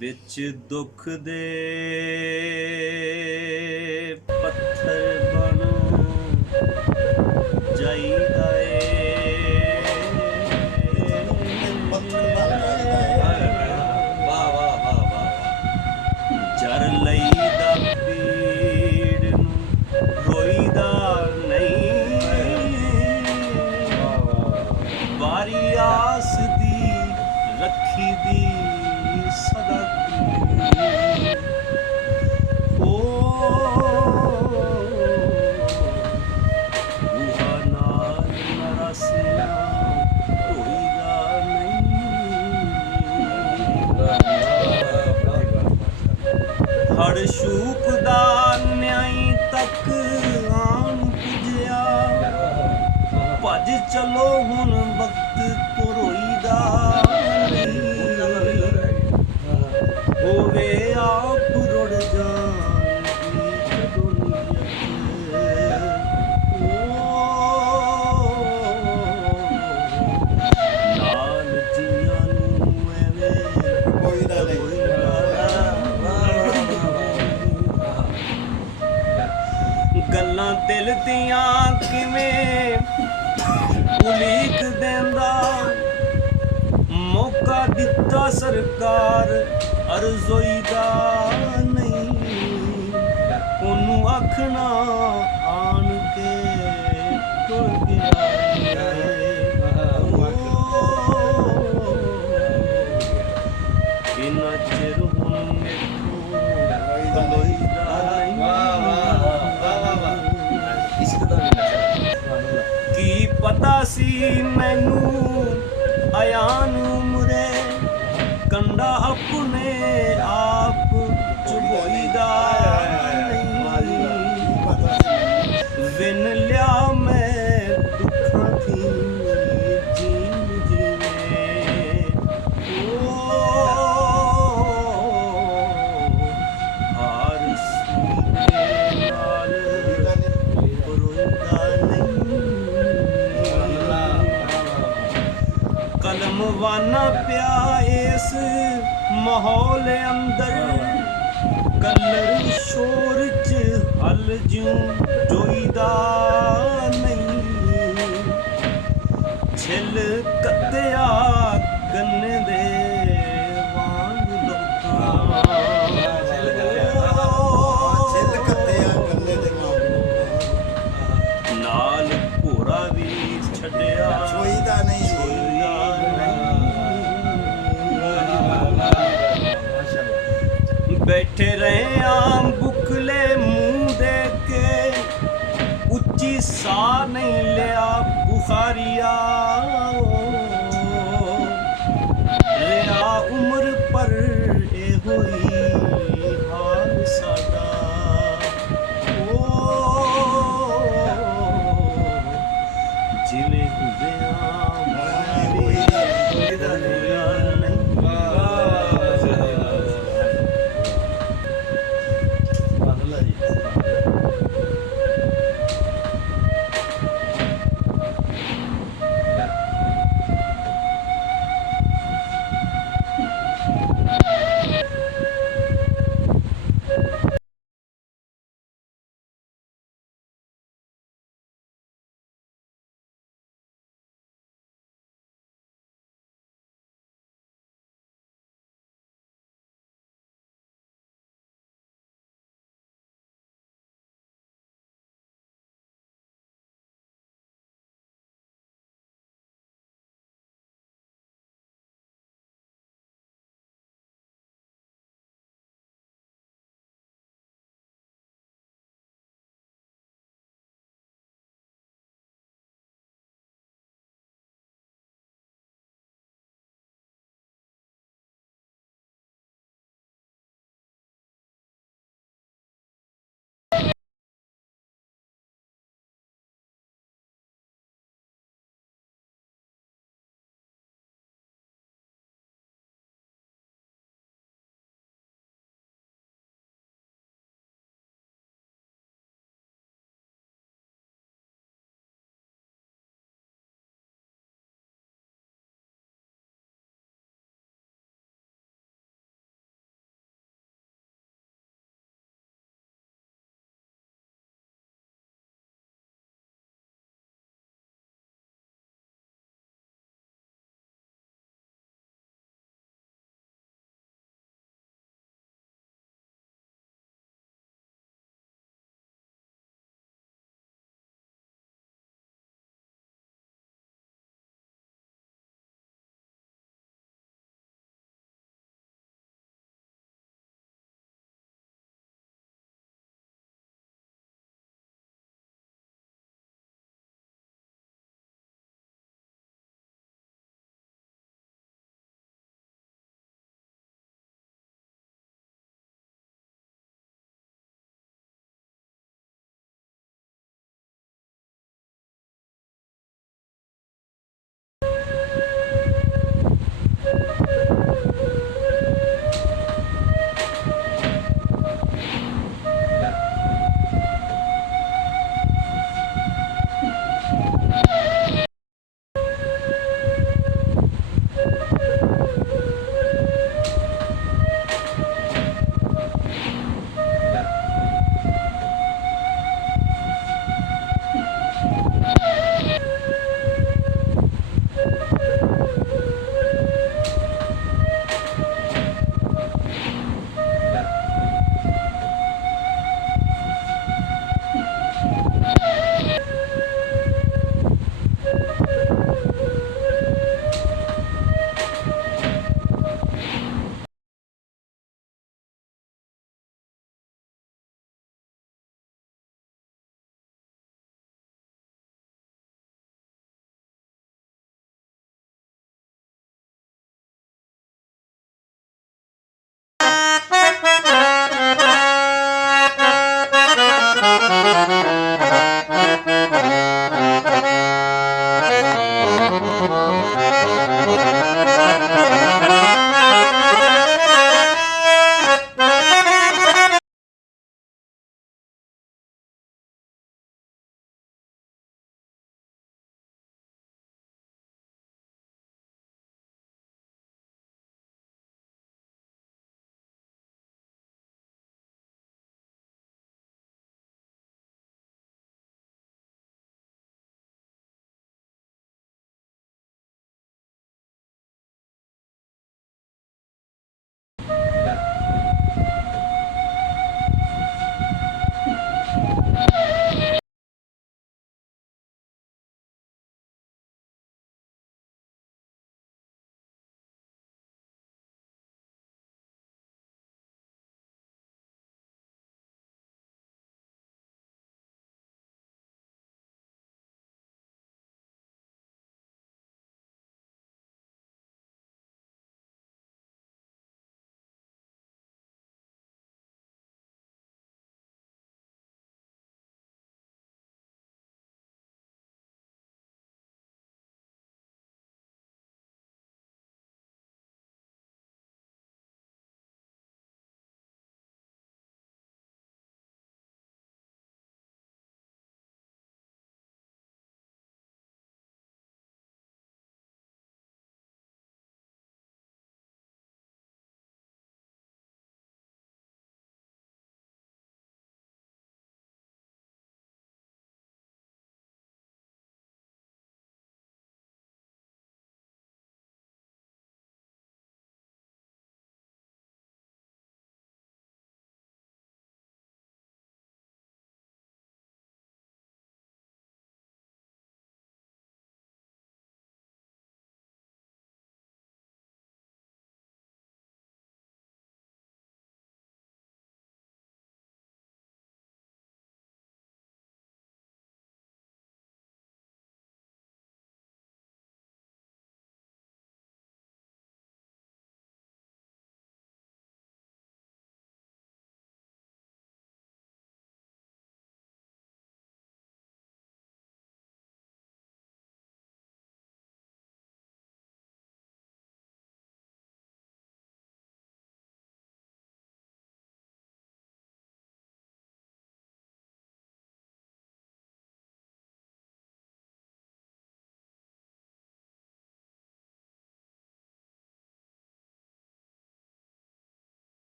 ਵਿੱਚ ਦੁੱਖ ਦੇ ਪੱਥਰ ਬਣ ਜਾਈਦਾ ਏ। ਵਾਹ ਵਾਹ ਵਾਹ ਵਾਹ। ਜਰ ਲਈਦਾ ਪੀੜ ਨੂੰ ਰੋਈਦਾ ਨਹੀਂ। ਵਾਰੀ ਆਸ ਦੀ ਰੱਖੀ ਦੀ ਸਦਾ ਹੜ ਸ਼ੂਕ ਦਾ ਨਿਆਈ ਤੱਕ ਆਣ ਪੁੱਜਿਆ। ਭੱਜ ਚਲੋ ਹੁਣ ਵਕਤ ਪੁਰੋਈ ਦਾ ਹੋਵੇ ਆਪ ਰੁੜ ਜਾਣਗੀ ਜਦੋਂ ਨੀਅਤ। ਨਾਲ ਜੀਆਂ ਨੂੰ ਐਵੇਂ ਕੋਈ ਨਾ ਗੱਲਾਂ ਦਿਲ ਦੀਆਂ ਕਿਵੇਂ ਉਲੀਕ ਦਿੰਦਾ। ਮੌਕਾ ਦਿੱਤਾ ਸਰਕਾਰ ਅਰਜ਼ੋਈ ਦਾ ਨਹੀਂ। ਉਹਨੂੰ ਆਖਣਾ ਆਣ ਕੇ ਟੁਰ ਗਿਆ। ਇੰਨਾ ਚਿਰ ਹੁਣ ਮੈਥੋਂ ਖਲੋਈ ਦਾ ਕੀ ਪਤਾ ਸੀ ਮੈਨੂੰ ਆਇਆ ਨੂੰ ਮੁਰੇ। ਕੰਡਾ ਆਪਣੇ ਆਪ ਚੁਬੋਈ ਦਾ ਨਹੀਂ। ਵਿਨ ਲਿਆ ਮੈਂ ਦੁੱਖਾਂ ਦੀ ਜੀਨ ਜੀਵੇ। ਹਾਰ ਸੂਈ ਨਾਲ ਰੋਂਦਾ ਨਹੀਂ। ਕਲਮ ਵਾਨਾ ਪਿਆ ਇਸ ਮਾਹੌਲ ਅੰਦਰ। ਕਲਰ ਸ਼ੋਰ ਚ ਹਲ ਜਿਉਂ ਜੋਈਦਾ ਨਹੀਂ। ਛਿਲ ਕੱਤਿਆ ਗੰਨੇ ਦੇ ਵਾਂਗ ਲੋਕਾਂ। ਛਿਲ ਕੱਤਿਆ ਗੰਨੇ ਦੇ ਨਾਲ ਭੋਰਾ ਵੀ ਛੱਡਿਆ ਜੋਈਦਾ ਨਹੀਂ। ਬੈਠੇ ਰਹੇ ਆਮ ਬੁਖਲੇ ਮੂੰਹ ਦੇ ਕੇ। ਉੱਚੀ ਸਾਹ ਨਹੀਂ ਲਿਆ ਬੁਖਾਰੀਆ। ਰਿਆ ਉਮਰ ਪਰ ਇਹੋ ਹੀ ਹਾਲ ਸਾਡਾ। ਜਿਵੇਂ ਹੁੰਦਿਆਂ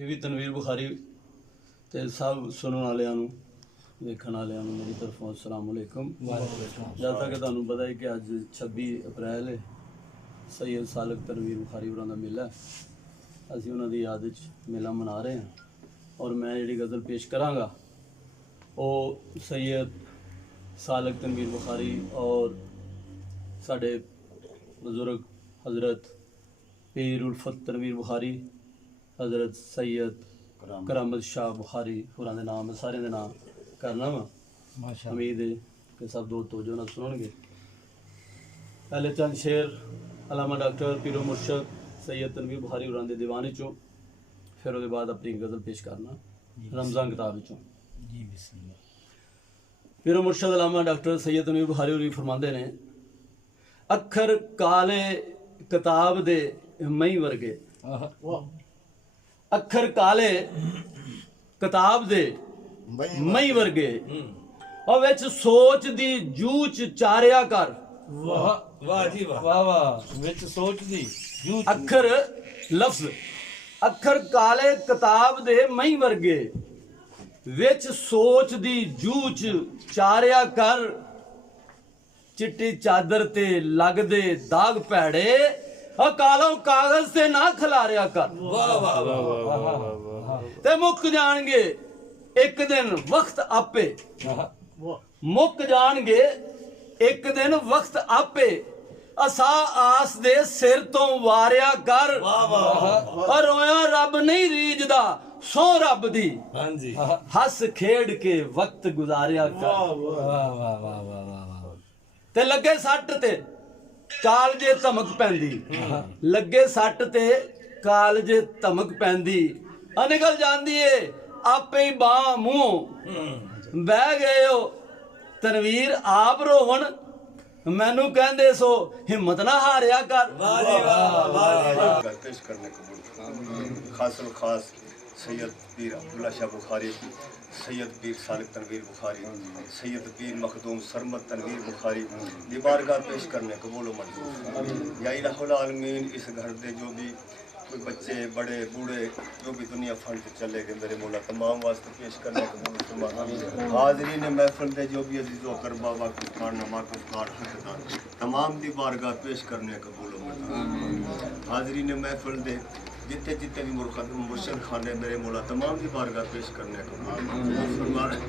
ਇਹ ਵੀ ਤਨਵੀਰ ਬੁਖਾਰੀ ਤੇ ਸਭ ਸੁਣਨ ਵਾਲਿਆਂ ਨੂੰ ਵੇਖਣ ਵਾਲਿਆਂ ਨੂੰ ਮੇਰੀ ਤਰਫੋਂ ਅਸਲਾਮ ਅਲੈਕੁਮ। ਜਦ ਤੱਕ ਤੁਹਾਨੂੰ ਪਤਾ ਹੈ ਕਿ ਅੱਜ 26 ਅਪ੍ਰੈਲ ਹੈ, ਸੈਯਦ ਸਾਲਕ ਤਨਵੀਰ ਬੁਖਾਰੀ ਹੋਰਾਂ ਦਾ ਮੇਲਾ ਹੈ। ਅਸੀਂ ਉਹਨਾਂ ਦੀ ਯਾਦ 'ਚ ਮੇਲਾ ਮਨਾ ਰਹੇ ਹਾਂ ਔਰ ਮੈਂ ਜਿਹੜੀ ਗਜ਼ਲ ਪੇਸ਼ ਕਰਾਂਗਾ ਉਹ ਸੈਯਦ ਸਾਲਕ ਤਨਵੀਰ ਬੁਖਾਰੀ ਔਰ ਸਾਡੇ ਬਜ਼ੁਰਗ ਹਜ਼ਰਤ ਪੀਰ ਉਲਫਤ ਤਨਵੀਰ ਬੁਖਾਰੀ, हज़रत सैयद करामत शाह बुखारी होरां दे नाम सारे दे नाम करना वा। उम्मीद है कि सब दोस्त तवज्जो नाल सुनणगे। पहले चंद शेर अलामा डॉक्टर पीरो मुर्शद सैयद तनवीर बुखारी होरां दे दीवान चों, फिर उसके बाद अपनी गज़ल पेश करना रमज़ान किताब चों। जी बिस्मिल्लाह। पीरो मुर्शद अलामा डॉक्टर सैयद तनवीर बुखारी होरी फरमांदे ने, अखर काले किताब दे मई वर्गे। ਅੱਖਰ ਕਾਲੇ ਕਿਤਾਬ ਦੇ ਮਈ ਵਰਗੇ, ਉਹ ਵਿੱਚ ਸੋਚ ਦੀ ਜੂਚ ਚਾਰਿਆ ਕਰ। ਵਾਹ ਵਾਹ ਜੀ ਵਾਹ ਵਾਹ ਵਾਹ, ਵਿੱਚ ਸੋਚ ਦੀ ਜੂਚ। ਅੱਖਰ ਲਫ਼ਜ਼ ਅੱਖਰ ਕਾਲੇ ਕਿਤਾਬ ਦੇ ਮਈ ਵਰਗੇ, ਵਿੱਚ ਸੋਚ ਦੀ ਜੂਚ ਚਾਰਿਆ ਕਰ। ਚਿੱਟੀ ਚਾਦਰ ਤੇ ਲੱਗਦੇ ਦਾਗ ਭੈੜੇ, ਕਾਲੋਂ ਕਾਗਜ਼ ਤੇ ਨਾ ਖਿਲਾਰਿਆ ਕਰ। ਵਾਹ ਵਾਹ ਵਾਹ, ਤੇ ਮੁੱਕ ਜਾਣਗੇ ਇੱਕ ਦਿਨ ਵਕਤ ਆਪੇ। ਮੁੱਕ ਜਾਣਗੇ ਇੱਕ ਦਿਨ ਵਕਤ ਆਪੇ, ਅਸਾ ਆਸ ਦੇ ਸਿਰ ਤੋਂ ਵਾਰਿਆ ਕਰ। ਵਾਹ ਵਾਹ, ਰੋਇਆ ਰੱਬ ਨਹੀਂ ਰੀਝਦਾ ਸੋ ਰੱਬ ਦੀ, ਹਾਂਜੀ। ਹੱਸ ਖੇਡ ਕੇ ਵਕਤ ਗੁਜ਼ਾਰਿਆ ਕਰ। ਵਾਹ ਵਾਹ ਵਾਹ ਵਾਹ ਵਾਹ। ਤੇ ਲੱਗੇ ਸੱਟ ਤੇ ਕਾਲਜੇ ਧਮਕ ਪੈਂਦੀ, ਲੱਗੇ ਸੱਟ ਤੇ ਕਾਲਜੇ ਧਮਕ ਪੈਂਦੀ। ਨਿਕਲ ਜਾਂਦੀ ਏ ਆਪੇ ਹੀ ਬਾਹ ਮੂੰਹ। ਬਹਿ ਗਏ ਹੋ ਤਨਵੀਰ ਆਪ ਰੋਵਣ, ਮੈਨੂੰ ਕਹਿੰਦੇ ਸੋ ਹਿੰਮਤ ਨਾ ਹਾਰਿਆ ਕਰ। ਵਾਹ ਜੀ ਵਾਹ ਵਾਹ ਜੀ ਵਾਹ। पेश करने को खासुल खास सैयद पीर अब्दुल्ला शाह बुखारी, सैयद पीर सालिक तनवीर बुखारी, सैयद पीर मखदूम सरमद तनवीर बुखारी दी बारगाह पेश करने कबूल मंजूर। या इलाहुल आलमीन इस घर दे जो भी कोई बच्चे बड़े बूढ़े जो भी दुनिया फंड चले गए मेरे मौला तमाम वास्ते पेश करने कबूल फरमा। हाजरीन महफिल दे जो भी अजीज़ो करबा वाकिफ खान माकिफ खान हकदार तमाम दी बारगाह पेश करने कबूल मंजूर। हाजरीन महफिल दे जितने जितने भी मुर्शद खाने मेरे मौला तमाम की बारगाह पेश करने को फरमा रहे।